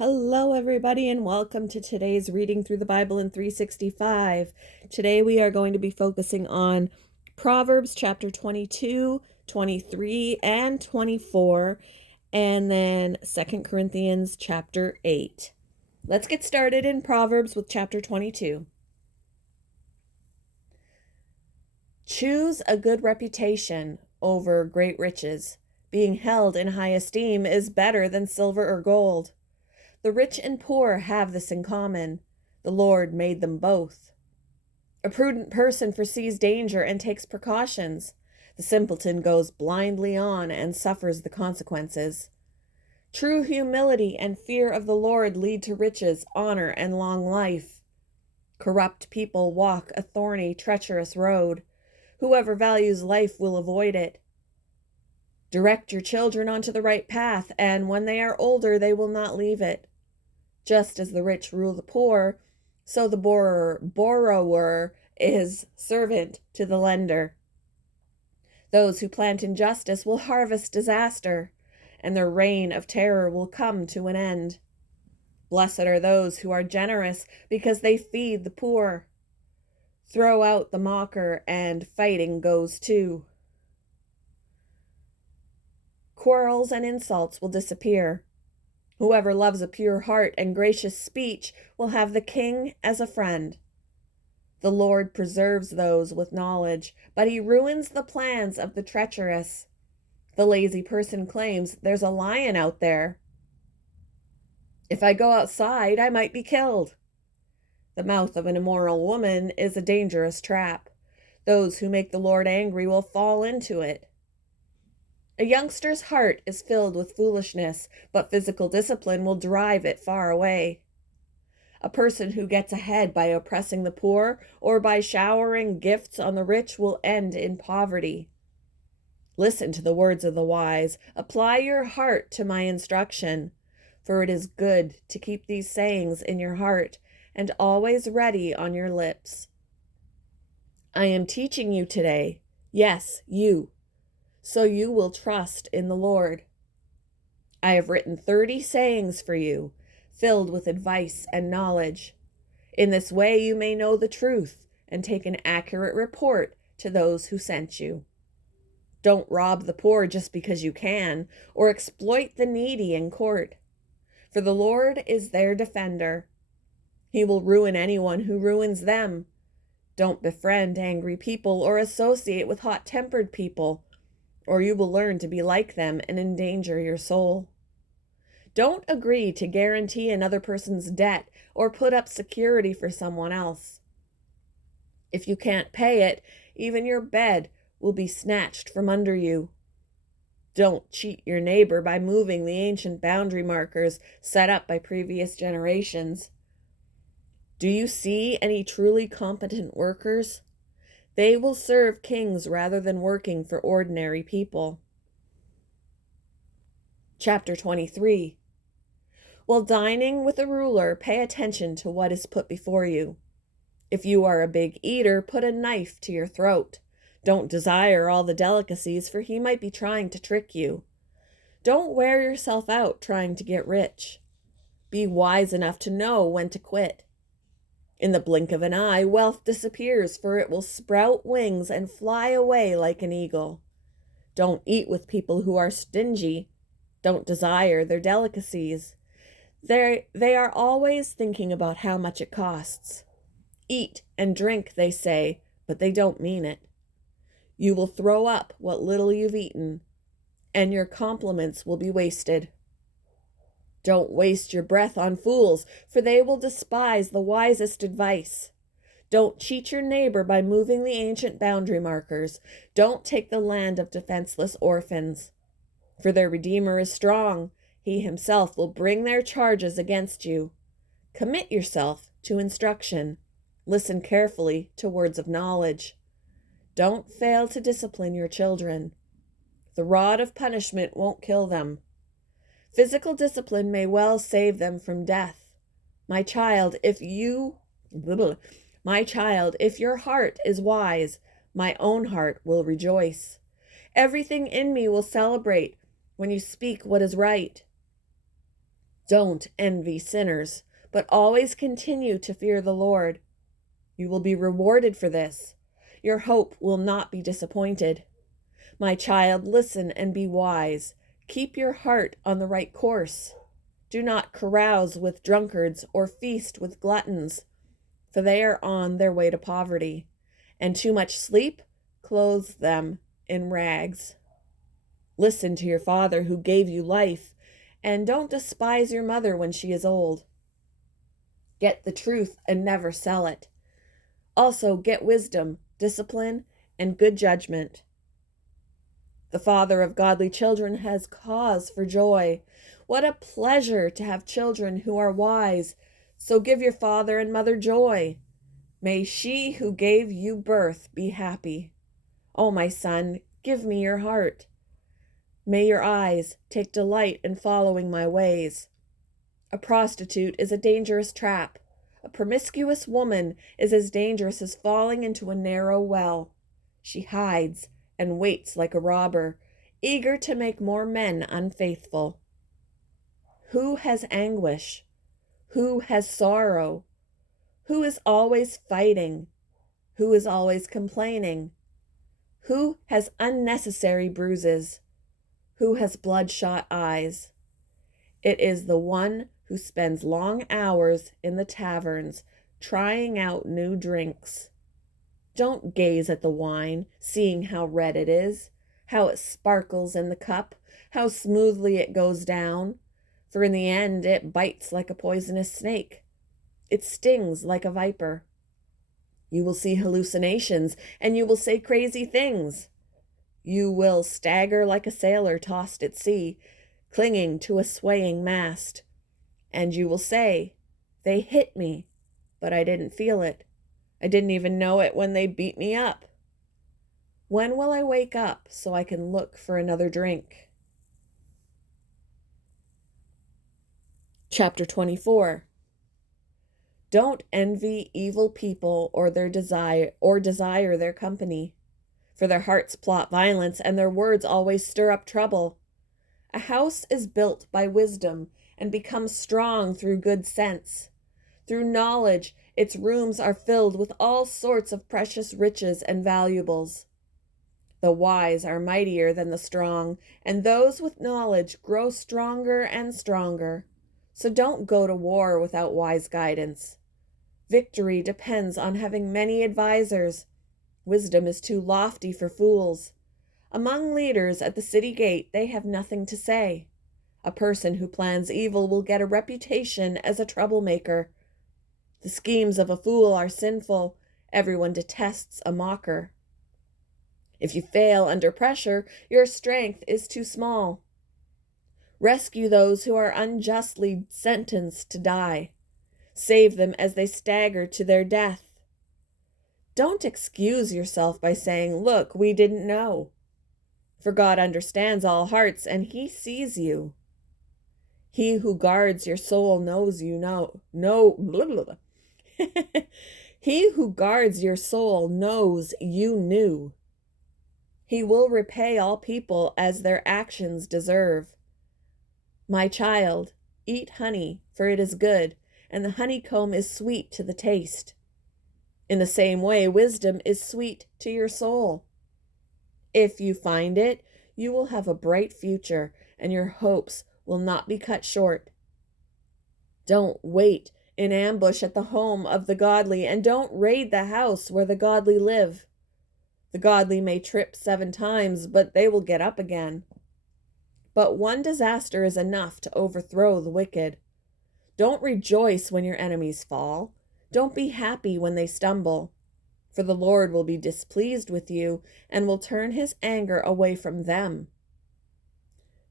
Hello, everybody, and welcome to today's Reading Through the Bible in 365. Today we are going to be focusing on Proverbs chapter 22, 23, and 24, and then 2 Corinthians chapter 8. Let's get started in Proverbs with chapter 22. Choose a good reputation over great riches. Being held in high esteem is better than silver or gold. The rich and poor have this in common. The Lord made them both. A prudent person foresees danger and takes precautions. The simpleton goes blindly on and suffers the consequences. True humility and fear of the Lord lead to riches, honor, and long life. Corrupt people walk a thorny, treacherous road. Whoever values life will avoid it. Direct your children onto the right path, and when they are older, they will not leave it. Just as the rich rule the poor, so the borrower is servant to the lender. Those who plant injustice will harvest disaster, and their reign of terror will come to an end. Blessed are those who are generous, because they feed the poor. Throw out the mocker, and fighting goes too. Quarrels and insults will disappear. Whoever loves a pure heart and gracious speech will have the king as a friend. The Lord preserves those with knowledge, but he ruins the plans of the treacherous. The lazy person claims there's a lion out there. If I go outside, I might be killed. The mouth of an immoral woman is a dangerous trap. Those who make the Lord angry will fall into it. A youngster's heart is filled with foolishness, but physical discipline will drive it far away. A person who gets ahead by oppressing the poor or by showering gifts on the rich will end in poverty. Listen to the words of the wise. Apply your heart to my instruction, for it is good to keep these sayings in your heart and always ready on your lips. I am teaching you today, yes, you, so you will trust in the Lord. I have written 30 sayings for you, filled with advice and knowledge. In this way you may know the truth and take an accurate report to those who sent you. Don't rob the poor just because you can, or exploit the needy in court, for the Lord is their defender. He will ruin anyone who ruins them. Don't befriend angry people or associate with hot-tempered people, or you will learn to be like them and endanger your soul. Don't agree to guarantee another person's debt or put up security for someone else. If you can't pay it, even your bed will be snatched from under you. Don't cheat your neighbor by moving the ancient boundary markers set up by previous generations. Do you see any truly competent workers? They will serve kings rather than working for ordinary people. Chapter 23. While dining with a ruler, pay attention to what is put before you. If you are a big eater, put a knife to your throat. Don't desire all the delicacies, for he might be trying to trick you. Don't wear yourself out trying to get rich. Be wise enough to know when to quit. In the blink of an eye, wealth disappears, for it will sprout wings and fly away like an eagle. Don't eat with people who are stingy. Don't desire their delicacies. They are always thinking about how much it costs. Eat and drink, they say, but they don't mean it. You will throw up what little you've eaten, and your compliments will be wasted. Don't waste your breath on fools, for they will despise the wisest advice. Don't cheat your neighbor by moving the ancient boundary markers. Don't take the land of defenseless orphans, for their Redeemer is strong. He himself will bring their charges against you. Commit yourself to instruction. Listen carefully to words of knowledge. Don't fail to discipline your children. The rod of punishment won't kill them. Physical discipline may well save them from death. My child, if your heart is wise, my own heart will rejoice. Everything in me will celebrate when you speak what is right. Don't envy sinners, but always continue to fear the Lord. You will be rewarded for this. Your hope will not be disappointed. My child, listen and be wise. Keep your heart on the right course. Do not carouse with drunkards or feast with gluttons, for they are on their way to poverty, and too much sleep clothes them in rags. Listen to your father who gave you life, and don't despise your mother when she is old. Get the truth and never sell it. Also get wisdom, discipline, and good judgment. The father of godly children has cause for joy. What a pleasure to have children who are wise. So give your father and mother joy. May she who gave you birth be happy. O my son, give me your heart. May your eyes take delight in following my ways. A prostitute is a dangerous trap. A promiscuous woman is as dangerous as falling into a narrow well. She hides and waits like a robber, eager to make more men unfaithful. Who has anguish? Who has sorrow? Who is always fighting? Who is always complaining? Who has unnecessary bruises? Who has bloodshot eyes? It is the one who spends long hours in the taverns trying out new drinks. Don't gaze at the wine, seeing how red it is, how it sparkles in the cup, how smoothly it goes down, for in the end it bites like a poisonous snake. It stings like a viper. You will see hallucinations, and you will say crazy things. You will stagger like a sailor tossed at sea, clinging to a swaying mast. And you will say, "They hit me, but I didn't feel it. I didn't even know it when they beat me up. When will I wake up so I can look for another drink?" Chapter 24. Don't envy evil people or desire their company, for their hearts plot violence and their words always stir up trouble. A house is built by wisdom and becomes strong through good sense. Through knowledge, its rooms are filled with all sorts of precious riches and valuables. The wise are mightier than the strong, and those with knowledge grow stronger and stronger. So don't go to war without wise guidance. Victory depends on having many advisers. Wisdom is too lofty for fools. Among leaders at the city gate, they have nothing to say. A person who plans evil will get a reputation as a troublemaker. The schemes of a fool are sinful. Everyone detests a mocker. If you fail under pressure, your strength is too small. Rescue those who are unjustly sentenced to die. Save them as they stagger to their death. Don't excuse yourself by saying, "Look, we didn't know." For God understands all hearts, and He sees you. He who guards your soul knows you know. Blah, blah, blah. He who guards your soul knows you knew. He will repay all people as their actions deserve. My child, eat honey, for it is good, and the honeycomb is sweet to the taste. In the same way, wisdom is sweet to your soul. If you find it, you will have a bright future, and your hopes will not be cut short. Don't wait in ambush at the home of the godly, and don't raid the house where the godly live. The godly may trip 7 times, but they will get up again. But one disaster is enough to overthrow the wicked. Don't rejoice when your enemies fall. Don't be happy when they stumble. For the Lord will be displeased with you and will turn His anger away from them.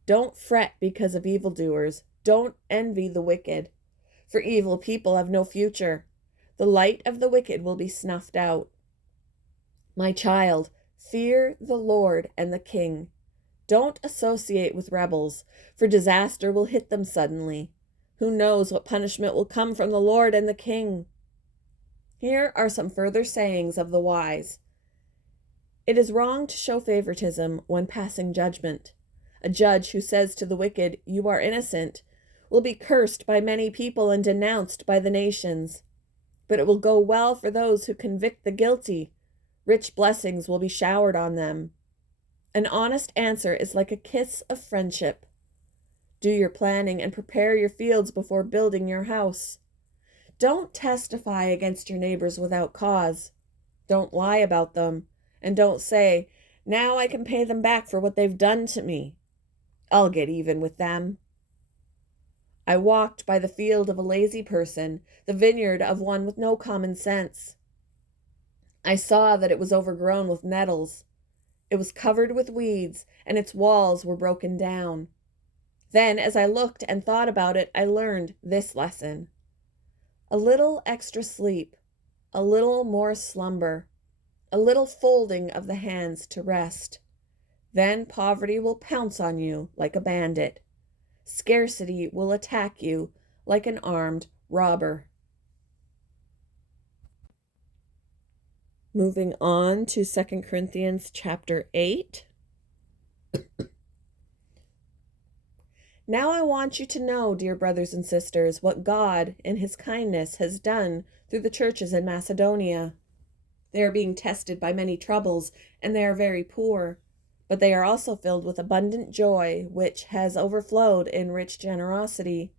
Don't fret because of evildoers. Don't envy the wicked. For evil people have no future. The light of the wicked will be snuffed out. My child, fear the Lord and the King. Don't associate with rebels, for disaster will hit them suddenly. Who knows what punishment will come from the Lord and the King? Here are some further sayings of the wise. It is wrong to show favoritism when passing judgment. A judge who says to the wicked, "You are innocent," will be cursed by many people and denounced by the nations. But it will go well for those who convict the guilty. Rich blessings will be showered on them. An honest answer is like a kiss of friendship. Do your planning and prepare your fields before building your house. Don't testify against your neighbors without cause. Don't lie about them, and don't say, "Now I can pay them back for what they've done to me. I'll get even with them." I walked by the field of a lazy person, the vineyard of one with no common sense. I saw that it was overgrown with nettles. It was covered with weeds, and its walls were broken down. Then, as I looked and thought about it, I learned this lesson. A little extra sleep, a little more slumber, a little folding of the hands to rest. Then poverty will pounce on you like a bandit. Scarcity will attack you like an armed robber. Moving on to 2 Corinthians chapter 8. Now I want you to know, dear brothers and sisters, what God, in his kindness, has done through the churches in Macedonia. They are being tested by many troubles, and they are very poor, but they are also filled with abundant joy, which has overflowed in rich generosity.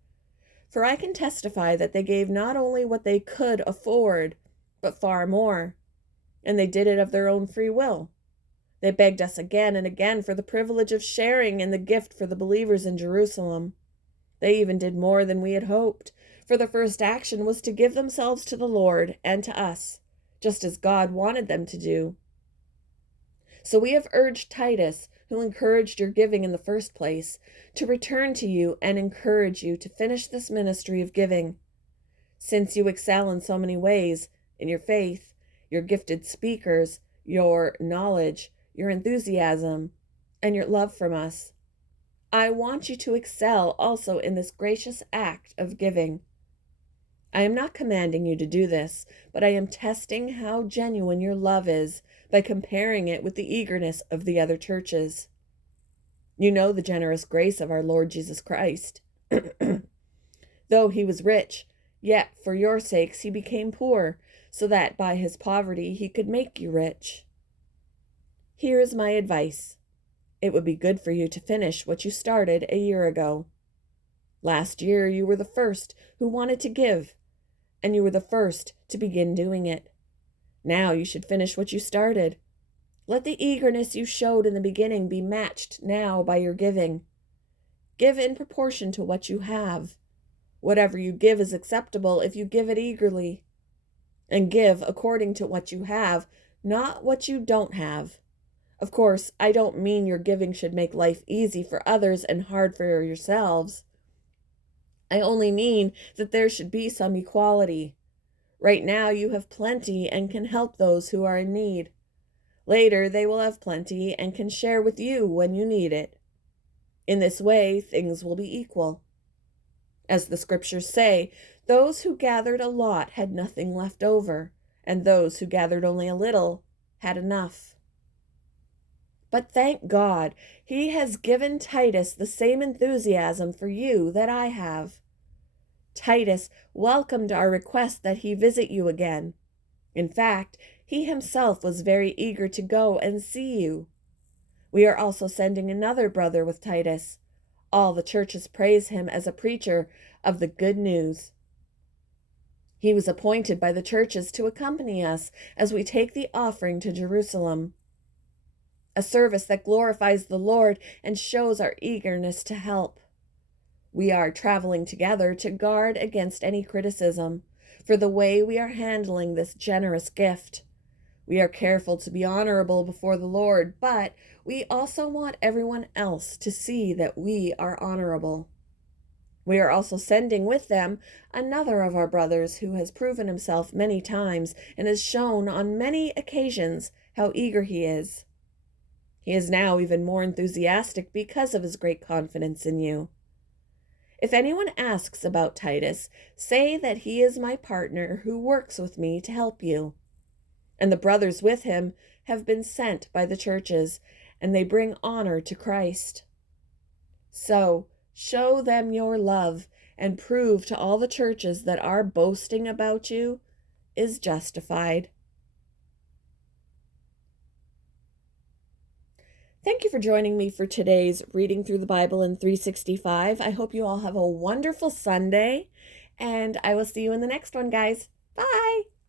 For I can testify that they gave not only what they could afford, but far more, and they did it of their own free will. They begged us again and again for the privilege of sharing in the gift for the believers in Jerusalem. They even did more than we had hoped, for the first action was to give themselves to the Lord and to us, just as God wanted them to do. So we have urged Titus, who encouraged your giving in the first place, to return to you and encourage you to finish this ministry of giving. Since you excel in so many ways, in your faith, your gifted speakers, your knowledge, your enthusiasm, and your love from us, I want you to excel also in this gracious act of giving. I am not commanding you to do this, but I am testing how genuine your love is by comparing it with the eagerness of the other churches. You know the generous grace of our Lord Jesus Christ. Though he was rich, yet for your sakes he became poor, so that by his poverty he could make you rich. Here is my advice. It would be good for you to finish what you started a year ago. Last year you were the first who wanted to give, and you were the first to begin doing it. Now you should finish what you started. Let the eagerness you showed in the beginning be matched now by your giving. Give in proportion to what you have. Whatever you give is acceptable if you give it eagerly. And give according to what you have, not what you don't have. Of course, I don't mean your giving should make life easy for others and hard for yourselves. I only mean that there should be some equality. Right now you have plenty and can help those who are in need. Later they will have plenty and can share with you when you need it. In this way, things will be equal. As the scriptures say, those who gathered a lot had nothing left over, and those who gathered only a little had enough. But thank God, he has given Titus the same enthusiasm for you that I have. Titus welcomed our request that he visit you again. In fact, he himself was very eager to go and see you. We are also sending another brother with Titus. All the churches praise him as a preacher of the good news. He was appointed by the churches to accompany us as we take the offering to Jerusalem. A service that glorifies the Lord and shows our eagerness to help. We are traveling together to guard against any criticism for the way we are handling this generous gift. We are careful to be honorable before the Lord, but we also want everyone else to see that we are honorable. We are also sending with them another of our brothers who has proven himself many times and has shown on many occasions how eager he is. He is now even more enthusiastic because of his great confidence in you. If anyone asks about Titus, say that he is my partner who works with me to help you. And the brothers with him have been sent by the churches, and they bring honor to Christ. So, show them your love and prove to all the churches that our boasting about you is justified. Thank you for joining me for today's Reading Through the Bible in 365. I hope you all have a wonderful Sunday, and I will see you in the next one, guys. Bye!